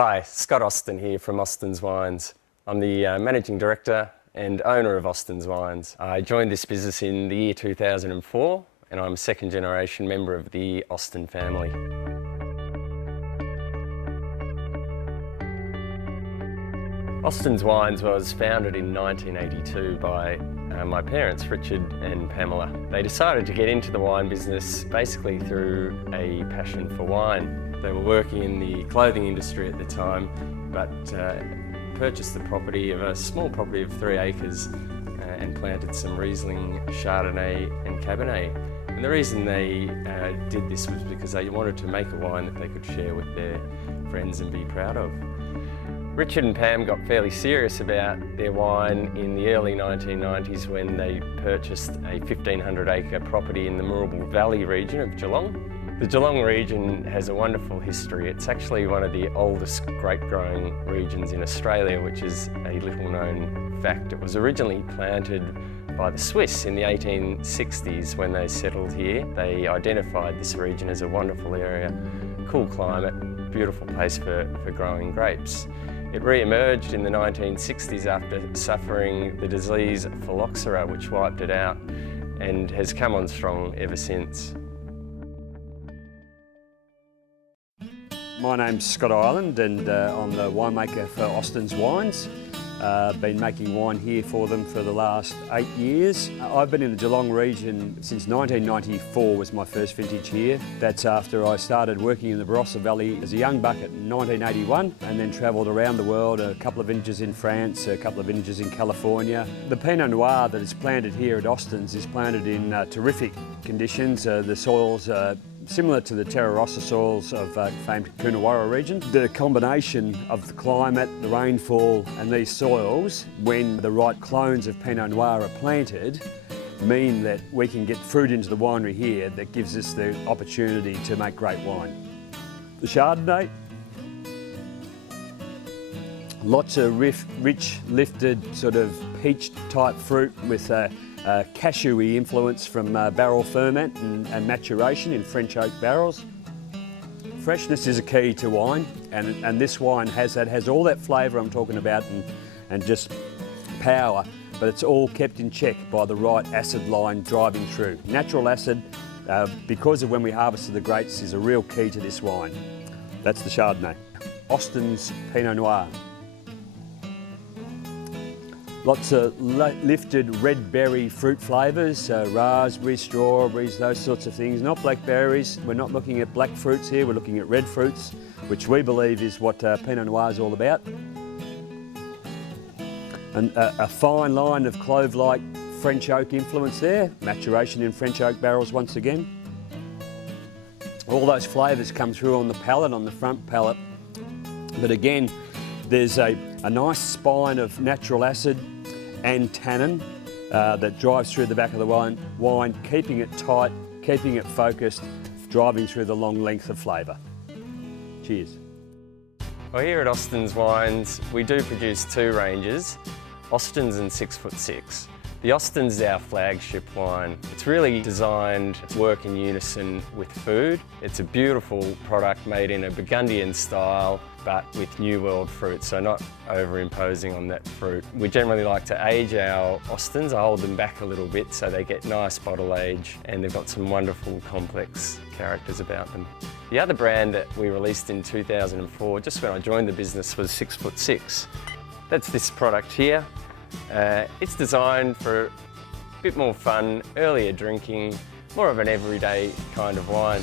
Hi, Scott Austin here from Austin's Wines. I'm the Managing Director and owner of Austin's Wines. I joined this business in the year 2004 and I'm a second generation member of the Austin family. Austin's Wines was founded in 1982 by my parents, Richard and Pamela. They decided to get into the wine business basically through a passion for wine. They were working in the clothing industry at the time, but purchased the property of a small property of 3 acres and planted some Riesling, Chardonnay and Cabernet. And the reason they did this was because they wanted to make a wine that they could share with their friends and be proud of. Richard and Pam got fairly serious about their wine in the early 1990s when they purchased a 1,500 acre property in the Moorabool Valley region of Geelong. The Geelong region has a wonderful history. It's actually one of the oldest grape growing regions in Australia, which is a little known fact. It was originally planted by the Swiss in the 1860s when they settled here. They identified this region as a wonderful area, cool climate, beautiful place for growing grapes. It re-emerged in the 1960s after suffering the disease phylloxera, which wiped it out, and has come on strong ever since. My name's Scott Ireland and I'm the winemaker for Austin's Wines. Been making wine here for them for the last 8 years. I've been in the Geelong region since 1994 was my first vintage here. That's after I started working in the Barossa Valley as a young buck in 1981 and then travelled around the world, a couple of vintages in France, a couple of vintages in California. The Pinot Noir that is planted here at Austin's is planted in terrific conditions. The soils are similar to the Terra Rossa soils of famed Coonawarra region. The combination of the climate, the rainfall and these soils, when the right clones of Pinot Noir are planted, mean that we can get fruit into the winery here that gives us the opportunity to make great wine. The Chardonnay, lots of rich, lifted, sort of peach type fruit with cashewy influence from barrel ferment and maturation in French oak barrels. Freshness is a key to wine, and this wine has all that flavour I'm talking about and just power, but it's all kept in check by the right acid line driving through. Natural acid, because of when we harvested the grapes, is a real key to this wine. That's the Chardonnay. Austin's Pinot Noir. Lots of lifted red berry fruit flavours, raspberries, strawberries, those sorts of things. Not blackberries. We're not looking at black fruits here, we're looking at red fruits, which we believe is what Pinot Noir is all about. And a fine line of clove-like French oak influence there, maturation in French oak barrels once again. All those flavours come through on the palate, on the front palate. But again, there's a nice spine of natural acid and tannin that drives through the back of the wine, keeping it tight, keeping it focused, driving through the long length of flavour. Cheers. Well, here at Austin's Wines, we do produce 2 ranges, Austin's and 6'6". The Austin's is our flagship wine. It's really designed to work in unison with food. It's a beautiful product made in a Burgundian style, but with New World fruit, so not overimposing on that fruit. We generally like to age our Austin's. I hold them back a little bit so they get nice bottle age, and they've got some wonderful complex characters about them. The other brand that we released in 2004, just when I joined the business, was 6'6". That's this product here. It's designed for a bit more fun, earlier drinking, more of an everyday kind of wine.